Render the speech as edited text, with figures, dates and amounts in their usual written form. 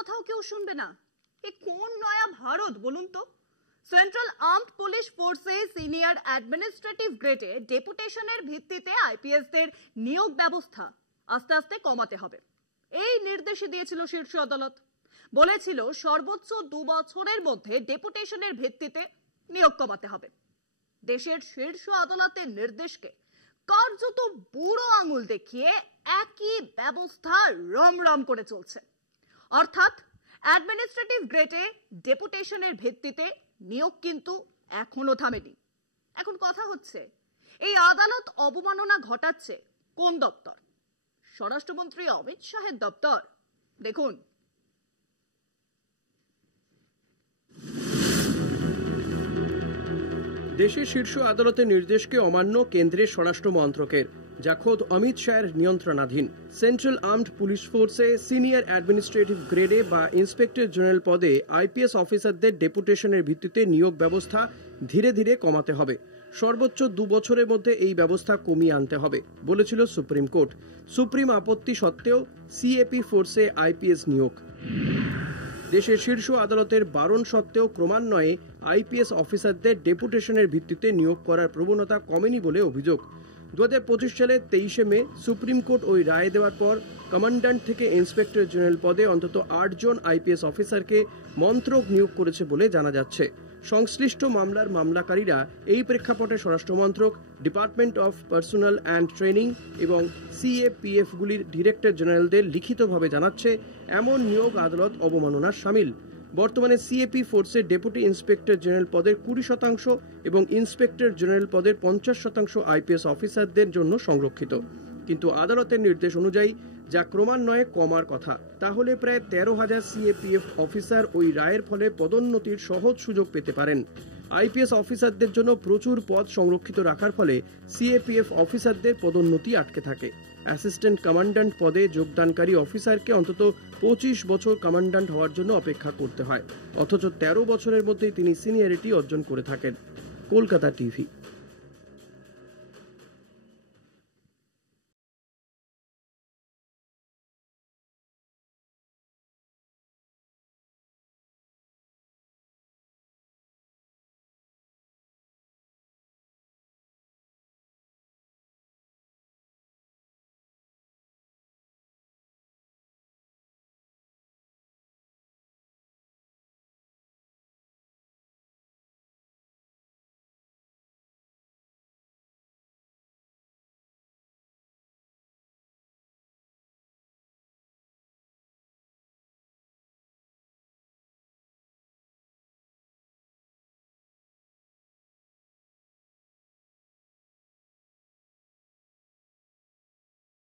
কথাও কেউ শুনবে না। এ কোন নয়া ভারত বলুন তো? সেন্ট্রাল আর্মড পুলিশ ফোর্সে সিনিয়র অ্যাডমিনিস্ট্রেটিভ গ্রেডে ডেপুটেশনের ভিত্তিতে আইপিএসদের নিয়োগ ব্যবস্থা আস্তে আস্তে কমাতে হবে, এই নির্দেশই দিয়েছিল শীর্ষ আদালত। বলেছিল সর্বোচ্চ 2 বছরের মধ্যে ডেপুটেশনের ভিত্তিতে নিয়োগ কমাতে হবে। দেশের শীর্ষ আদালতের নির্দেশকে কার্যত বুড়ো আঙুল দেখিয়ে একই ব্যবস্থা রমরম করে চলছে। অর্থাৎ অ্যাডমিনিস্ট্রেটিভ গ্রেডে ডেপুটেশনের ভিত্তিতে নিয়োগ কিন্তু এখনো থামেনি। এখন কথা হচ্ছে, এই আদালত অবমাননা ঘটাচ্ছে কোন দপ্তর? স্বরাষ্ট্রমন্ত্রী অমিত শাহের দপ্তর। দেখুন, দেশের শীর্ষ আদালতের নির্দেশকে অমান্য কেন্দ্রের স্বরাষ্ট্র মন্ত্রকের, যা খোদ অমিত শাহের নিয়ন্ত্রণাধীন। সেন্ট্রাল আর্মড পুলিশ ফোর্সে সিনিয়র অ্যাডমিনিস্ট্রেটিভ গ্রেডে বা ইন্সপেক্টর জেনারেল পদে আইপিএস অফিসারদের ডেপুটেশনের ভিত্তিতে নিয়োগ ব্যবস্থা ধীরে ধীরে কমাতে হবে। সর্বোচ্চ 2 বছরের মধ্যে এই ব্যবস্থা কমিয়ে আনতে হবে বলেছিল সুপ্রিম কোর্ট। সুপ্রিম আপত্তি সত্ত্বেও সিএপি ফোর্সে আইপিএস নিয়োগ। দেশের শীর্ষ আদালতের বারণ সত্ত্বেও ক্রমান্বয়ে আইপিএস অফিসারদের ডেপুটেশনের ভিত্তিতে নিয়োগ করার প্রবণতা কমেনি বলে অভিযোগ। 2025 সালের 23শে মে সুপ্রিম কোর্ট ওই রায় দেওয়ার পর কমান্ড্যান্ট থেকে ইন্সপেক্টর জেনারেল পদে অন্তত 8 জন আইপিএস অফিসারকে মন্ত্রক নিয়োগ করেছে বলে জানা যাচ্ছে। সংশ্লিষ্ট মামলার মামলাকারীরা এই প্রেক্ষাপটে স্বরাষ্ট্রমন্ত্রক, department of personnel and training এবং সিএপিএফগুলির ডিরেক্টর জেনারেলদের লিখিতভাবে জানাচ্ছে এমন নিয়োগ আদালত অবমাননার শামিল। বর্তমানে সিএপি ফোর্সের ডেপুটি ইন্সপেক্টর জেনারেল পদের 20% এবং ইন্সপেক্টর জেনারেল পদের 50% আইপিএস অফিসারদের জন্য সংরক্ষিত। কিন্তু আদালতের নির্দেশ অনুযায়ী যা ক্রমান্বয়ে কমার কথা, তাহলে প্রায় 13,000 সিএপিএফ অফিসার ওই রায়ের ফলে পদোন্নতির সহজ সুযোগ পেতে পারেন। আইপিএস অফিসারদের জন্য প্রচুর পদ সংরক্ষিত রাখার ফলে সিএপিএফ অফিসারদের পদোন্নতি আটকে থাকে। অ্যাসিস্ট্যান্ট কমান্ড্যান্ট পদে যোগদানকারী অফিসারকে অন্তত 25 বছর কমান্ড্যান্ট হওয়ার জন্য অপেক্ষা করতে হয়, অথচ 13 বছরের মধ্যেই তিনি সিনিয়রিটি অর্জন করে থাকেন। কলকাতা টিভি।